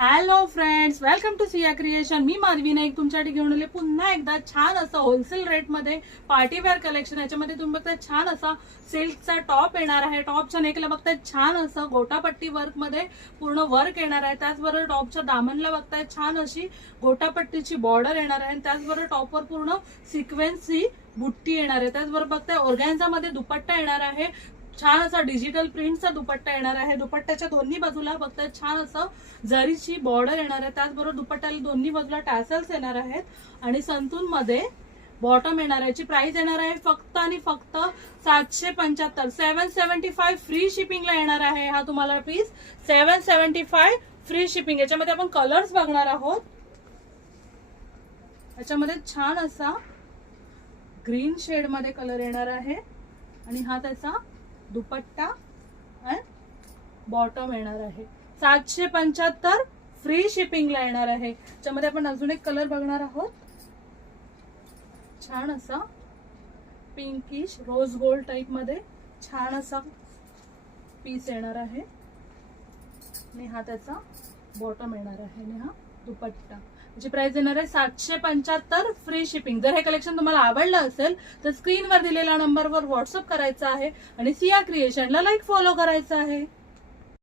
Hello friends, welcome to Siya creation. मी माधवी नाईक तुमच्यासाठी घेऊन आले पुन्हा एकदा छान असं होलसेल रेटमध्ये पार्टीवेअर कलेक्शन. याच्यामध्ये तुम्ही बघताय छान असा सिल्कचा टॉप येणार आहे. टॉपच्या नेकला बघताय छान असं गोटापट्टी वर्कमध्ये पूर्ण वर्क येणार आहे. त्याचबरोबर टॉपच्या दामनला बघताय छान अशी गोटापट्टीची बॉर्डर येणार आहे. त्याचबरोबर टॉपवर पूर्ण सिक्वेन्सची बुट्टी येणार आहे. त्याचबरोबर बघताय ऑर्गॅन्झामध्ये दुपट्टा येणार आहे. छान असा डिजिटल प्रिंटचा दुपट्टा येणार आहे. दुपट्ट्याच्या दोन्ही बाजूला बघताय छान असं जरीची बॉर्डर येणार आहे. त्याचबरोबर दुपट्ट्याला दोन्ही बाजूला टॅसल्स येणार आहेत आणि संतून मध्ये बॉटम येणार आहे. याची प्राइस येणार आहे फक्त आणि फक्त 775. 775 फ्री शिपिंगला येणार आहे. हा तुम्हाला पीस 775 फ्री शिपिंग. याच्यामध्ये आपण कलर्स बघणार आहोत. याच्यामध्ये छान असा ग्रीन शेड मध्ये कलर येणार आहे आणि हा त्याचा दुपट्टा आणि बॉटम येणार आहे. 775 फ्री शिपिंगला येणार आहे. त्याच्यामध्ये आपण अजून एक कलर बघणार आहोत. छान असा पिंकिश रोज गोल्ड टाइप मध्ये छान असा पीस येणार आहे आणि हा त्याचा बॉटम येणार आहे आणि हा दुपट्टा. याची प्राइस येणार आहे 775 फ्री शिपिंग. जर हे कलेक्शन तुम्हाला आवडलं असेल तर स्क्रीनवर दिलेल्या नंबरवर व्हॉट्सअप करायचा आहे आणि सिया क्रिएशनला लाईक फॉलो करायचं आहे.